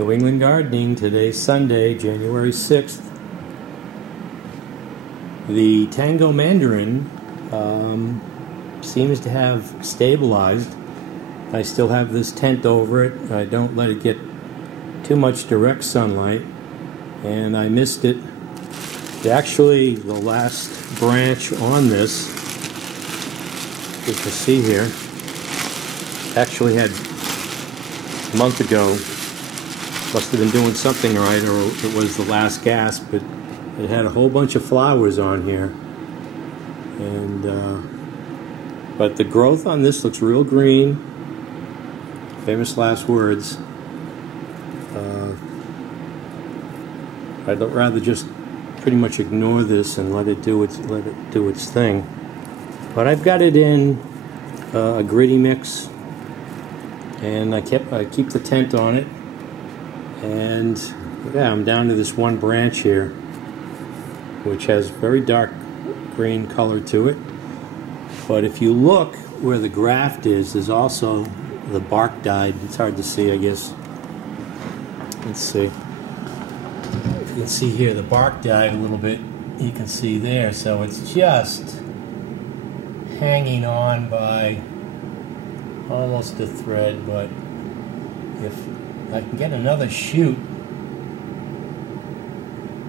New England Gardening. Today's Sunday, January 6th. The Tango Mandarin seems to have stabilized. I still have this tent over it. I don't let it get too much direct sunlight, and I missed it. Actually, the last branch on this, you can see here, actually had a month ago. Must have been doing something right, or it was the last gasp, but it had a whole bunch of flowers on here. And but the growth on this looks real green. Famous last words. I'd rather just pretty much ignore this and let it do its thing. But I've got it in a gritty mix, and I keep the tent on it. And yeah, I'm down to this one branch here, which has very dark green color to it. But if you look where the graft is, there's also the bark died. It's hard to see, I guess. Let's see. You can see here the bark died a little bit. You can see there, so it's just hanging on by almost a thread. But if I can get another shoot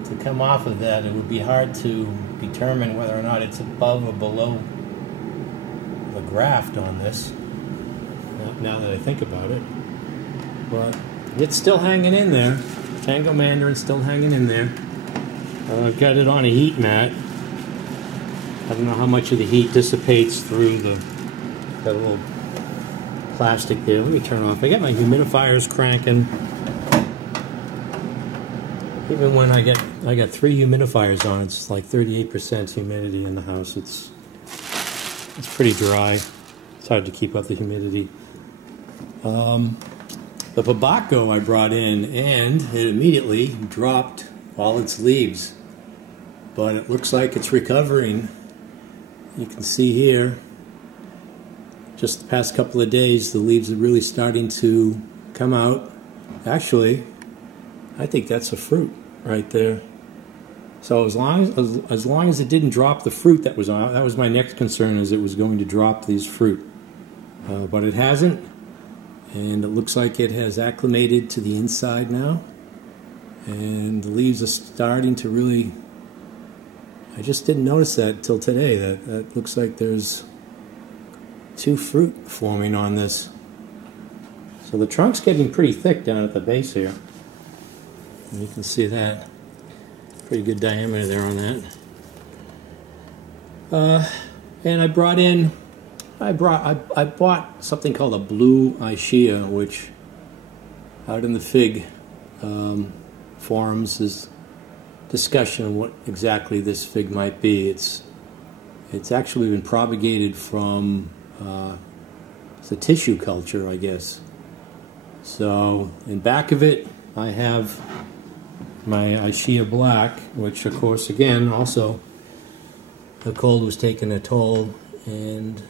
to come off of that, it would be hard to determine whether or not it's above or below the graft on this, now that I think about it. But it's still hanging in there. Tango Mandarin's still hanging in there. I've got it on a heat mat. I don't know how much of the heat dissipates through that little plastic there. Let me turn off. I got my humidifiers cranking. Even when I got 3 humidifiers on, it's like 38% humidity in the house. It's pretty dry. It's hard to keep up the humidity. The Babaco I brought in, and it immediately dropped all its leaves. But it looks like it's recovering. You can see here, just the past couple of days, the leaves are really starting to come out. Actually, I think that's a fruit right there. So as long as it didn't drop the fruit that was on, that was my next concern, is it was going to drop these fruit. But it hasn't, and it looks like it has acclimated to the inside now. And the leaves are starting to really, I just didn't notice that till today, that looks like there's 2 fruit forming on this. So the trunk's getting pretty thick down at the base here. And you can see that. Pretty good diameter there on that. And I bought something called a blue Aishia, which out in the fig forums is discussion on what exactly this fig might be. It's actually been propagated from it's a tissue culture, I guess. So in back of it, I have my Aishia Black, which of course, again, also the cold was taking a toll, and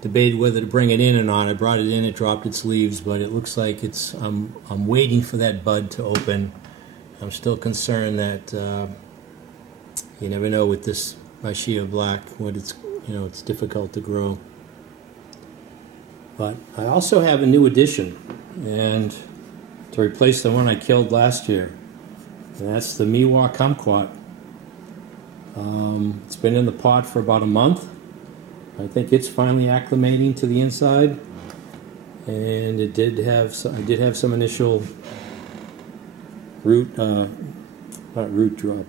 debated whether to bring it in or not. I brought it in, it dropped its leaves, but it looks like it's, I'm waiting for that bud to open. I'm still concerned that you never know with this Meiwa Black what it's, it's difficult to grow. But I also have a new addition, and to replace the one I killed last year, and that's the Meiwa Kumquat. It's been in the pot for about a month. I think it's finally acclimating to the inside, and I did have some initial root, not root drop.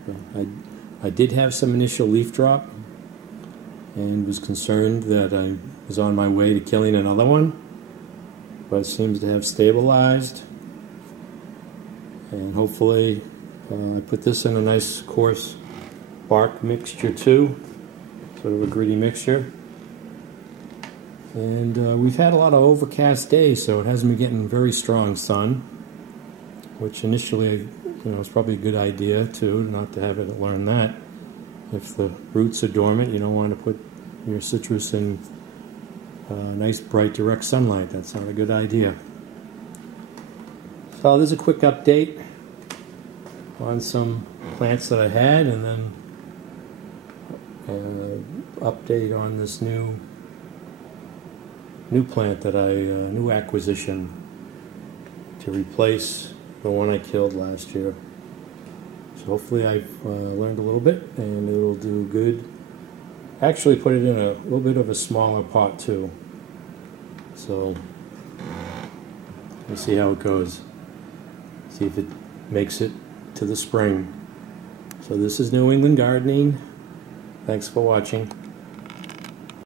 I did have some initial leaf drop, and was concerned that I was on my way to killing another one, but it seems to have stabilized, and hopefully I put this in a nice coarse bark mixture too, sort of a gritty mixture. And we've had a lot of overcast days, so it hasn't been getting very strong sun, which initially, it's probably a good idea too, not to have it learn that. If the roots are dormant, you don't want to put your citrus in nice bright direct sunlight. That's not a good idea. So there's a quick update on some plants that I had, and then update on this new plant that new acquisition to replace the one I killed last year. So hopefully I've learned a little bit and it'll do good. Actually put it in a little bit of a smaller pot too. So we'll see how it goes. See if it makes it to the spring. So this is New England Gardening. Thanks for watching.